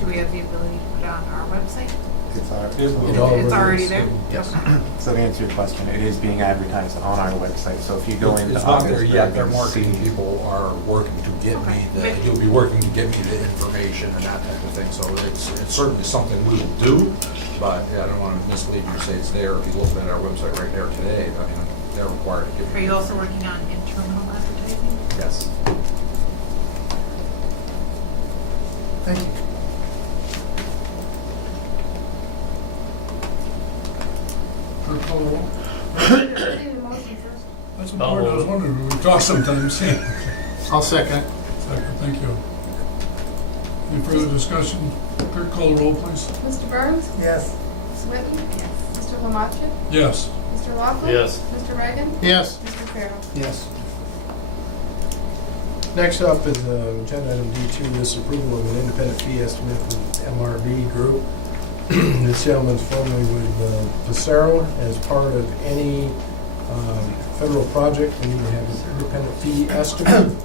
Do we have the ability to put it on our website? It's our, It all It's already is- there? yes. Okay. So to answer your question, it is being advertised on our website. So if you go into it's not there Ogdensburg yet. Their and marketing see- people are working to get me Okay. you'll be working to get me the information and that type of thing. So it's certainly something we will do, but yeah, I don't want to mislead you and say it's there. If you look at our website right there today, I mean, they're required to give Are me. you also working on in-terminal advertising? Yes. Thank you. Clerk call the roll. I need a motion first. That's important, I was wondering, we talk sometimes. Second, I'll second. thank you. Any further discussion? Clerk call the roll, please. Mr. Burns? Yes. Ms. Whitten? Yes. Mr. Lamacha? Yes. Mr. Laughlin? Yes. Mr. Reagan? Yes. Mr. Farrell? Yes. Next up is agenda item D2, this approval of an independent fee estimate from MRB Group. This gentleman's formerly with Placero. As part of any federal project, we need to have an independent fee estimate.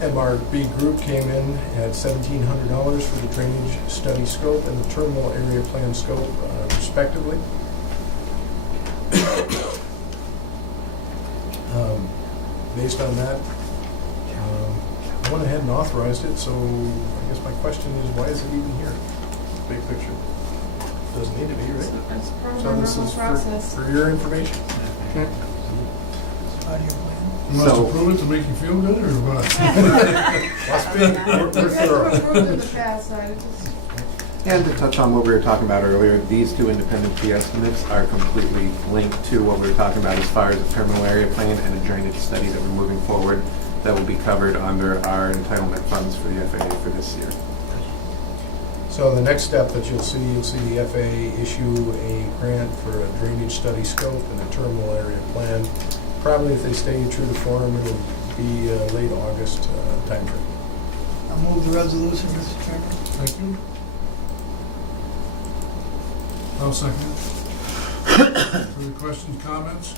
MRB Group came in at $1,700 for the drainage study scope and the terminal area plan scope, respectively. Based on that, I went ahead and authorized it, so I guess my question is, why is it even here? Big picture. Doesn't need to be, right? That's part of So our this normal is process. for your information. Audio plan. You must So- approve it to make you feel good, or what? Must be. We're You guys thorough. have approved in the past, so I just, And to touch on what we were talking about earlier, these two independent fee estimates are completely linked to what we were talking about as far as the terminal area plan and a drainage study that we're moving forward that will be covered under our entitlement funds for the FAA for this year. So the next step that you'll see the FAA issue a grant for a drainage study scope and a terminal area plan. Probably if they stay true to form, it'll be late August timeframe. I'll move the resolution, Mr. Chairman. Thank you. I'll second it. Further questions, comments?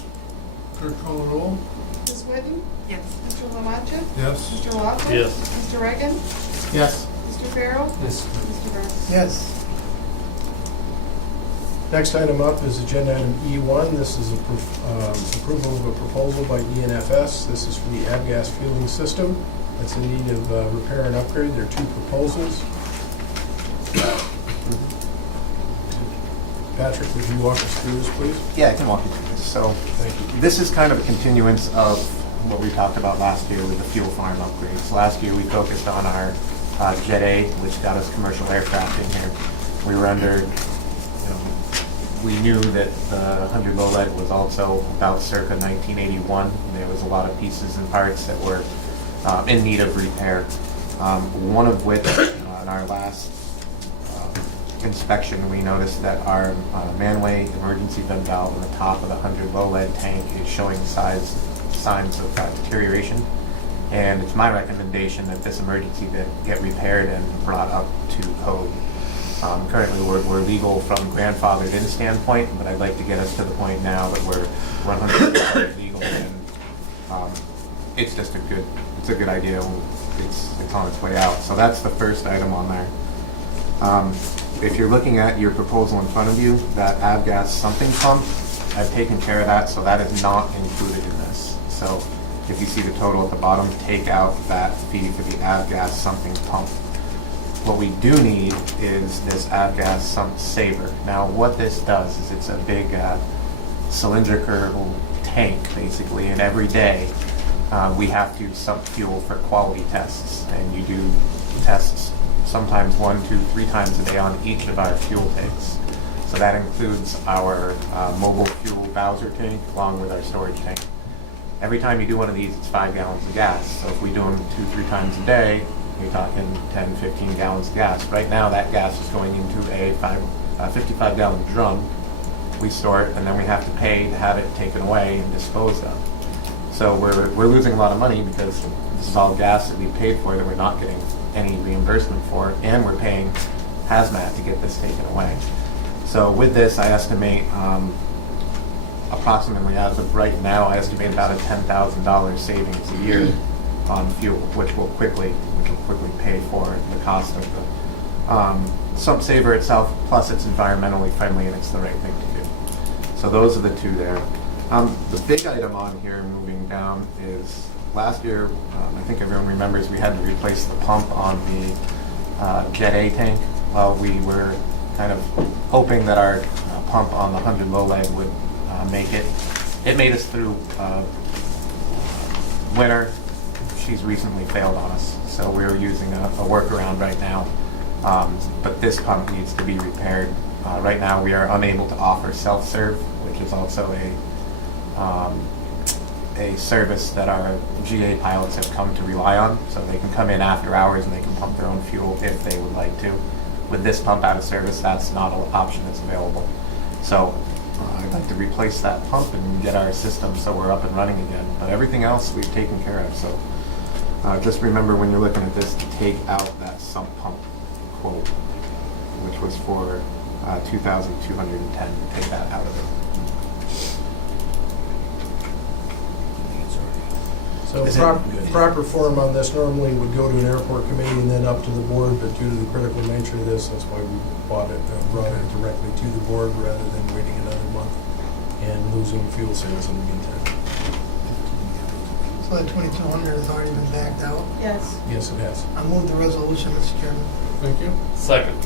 Clerk call the roll. Ms. Whitten? Yes. Mr. Lamacha? Yes. Mr. Laughlin? Yes. Mr. Reagan? Yes. Mr. Mr. Farrell? Yes. Mr. Burns? Yes. Next item up is agenda item E1. This is approval of a proposal by ENFS. This is for the avgas fueling system. It's in need of repair and upgrade. There are two proposals. Patrick, would you walk us through this, please? Yeah, I can walk you through this. So Thank you. this is kind of a continuance of what we talked about last year with the fuel farm upgrades. Last year, we focused on our Jet A, which got us commercial aircraft in here. We were under, we knew that the 100 low lead was also about circa 1981. There was a lot of pieces and parts that were in need of repair. One of which, in our last inspection, we noticed that our manway emergency vent valve on the top of the 100 low lead tank is showing signs of deterioration. And it's my recommendation that this emergency vent get repaired and brought up to code. Currently, we're legal from grandfathered in standpoint, but I'd like to get us to the point now that we're 100% legal, and it's just a good idea. It's on its way out. So that's the first item on there. If you're looking at your proposal in front of you, that avgas sumping pump, I've taken care of that, so that is not included in this. So if you see the total at the bottom, take out that fee for the avgas sumping pump. What we do need is this avgas sump saver. Now what this does is it's a big cylindrical tank basically, and every day we have to sump fuel for quality tests, and you do tests sometimes 1, 2, 3 times a day on each of our fuel tanks. So that includes our mobile fuel Bowser tank along with our storage tank. Every time you do one of these, it's 5 gallons of gas. So if we do them 2, 3 times a day, you're talking 10, 15 gallons of gas. Right now, that gas is going into a 55-gallon drum. We store it, and then we have to pay to have it taken away and disposed of. So we're losing a lot of money because this is all gas that we paid for that we're not getting any reimbursement for, and we're paying hazmat to get this taken away. So with this, I estimate approximately, as of right now, I estimate about a $10,000 savings a year on fuel, which will quickly pay for the cost of the sump saver itself. Plus, it's environmentally friendly and it's the right thing to do. So those are the two there. The big item on here, moving down, is last year. I think everyone remembers we had to replace the pump on the Jet A tank. Well, we were kind of hoping that our pump on the 100 low lead would make it. It made us through winter. She's recently failed on us, so we're using a workaround right now. But this pump needs to be repaired. Right now, we are unable to offer self-serve, which is also a service that our GA pilots have come to rely on. So they can come in after hours and they can pump their own fuel if they would like to. With this pump out of service, that's not an option that's available. So I'd like to replace that pump and get our system so we're up and running again. But everything else we've taken care of. So just remember when you're looking at this to take out that sump pump quote, which was for $2,210. Take that out of it. So Is it- proper form on this normally would go to an airport committee and then up to the board, but due to the critical nature of this, that's why we brought it directly to the board rather than waiting another month and losing fuel sales in the meantime. So that 2,200 has already been backed out. Yes. Yes, it has. I move the resolution, Mr. Chairman. Thank you. Second.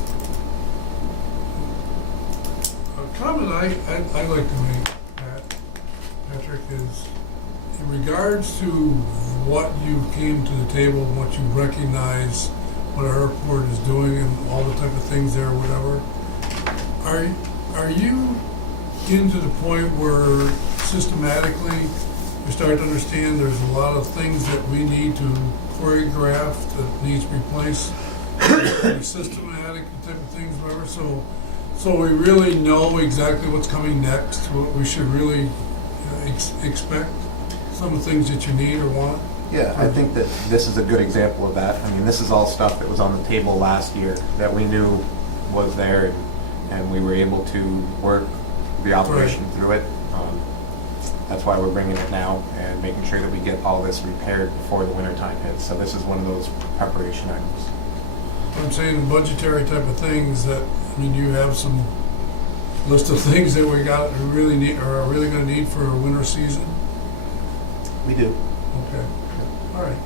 A comment I'd like to make, Patrick, is in regards to what you came to the table, and what you recognize, what our airport is doing and all the type of things there, whatever, are you into the point where systematically you start to understand there's a lot of things that we need to choreograph that needs replaced, systematic type of things, whatever, so we really know exactly what's coming next, what we should really expect, some of the things that you need or want? Yeah, I think that this is a good example of that. I mean, this is all stuff that was on the table last year that we knew was there, and we were able to work the operation through it. That's why we're bringing it now and making sure that we get all this repaired before the winter time hits. So this is one of those preparation items. I'm saying budgetary type of things that, I mean, you have some list of things that we really need, or are really gonna need for a winter season? We do. Okay, all right.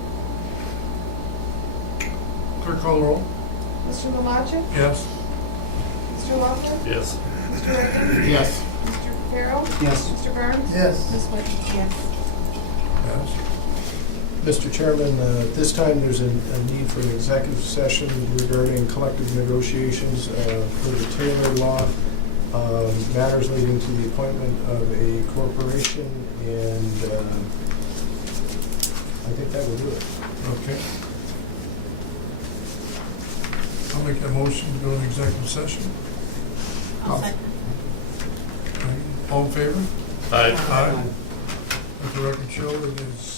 Clerk call the roll? Mr. Melascik? Yes? Mr. Loeffler? Yes. Mr. Reagan? Yes. Mr. Carroll? Yes. Mr. Burns? Yes. Ms. Whitten? Yes. Yes. Mr. Chairman, this time there's a need for an executive session regarding collective negotiations for the Taylor Law, matters leading to the appointment of a corporation, and I think that will do it. Okay. I'll make a motion to go into executive session. I'll second. All in favor? Aye. Aye. Let the record show it is